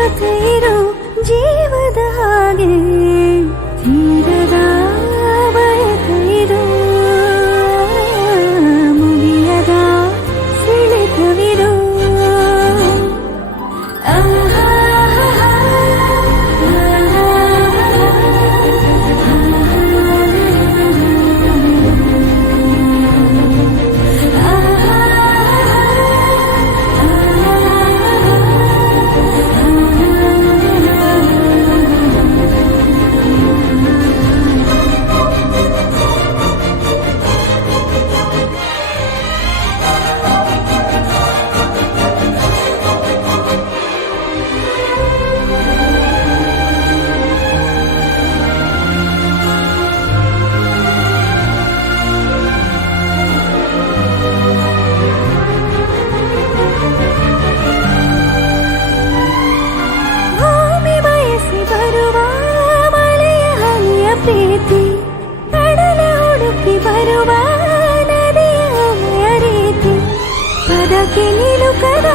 ಜೊತೆ ಇರೋ ಜೀವದ ಹಾಗೆ ತೀರದ ಬಯಕೆಯಿದು ಮುಗಿಯದ ಸೆಳೆತವಿದು ಪ್ರೀತಿ ಕಡಲ ಹುಡುಕಿ ಬರುವ ನದಿಯ ರೀತಿ ಪದಕ್ಕೆ ನಿಲುಕದ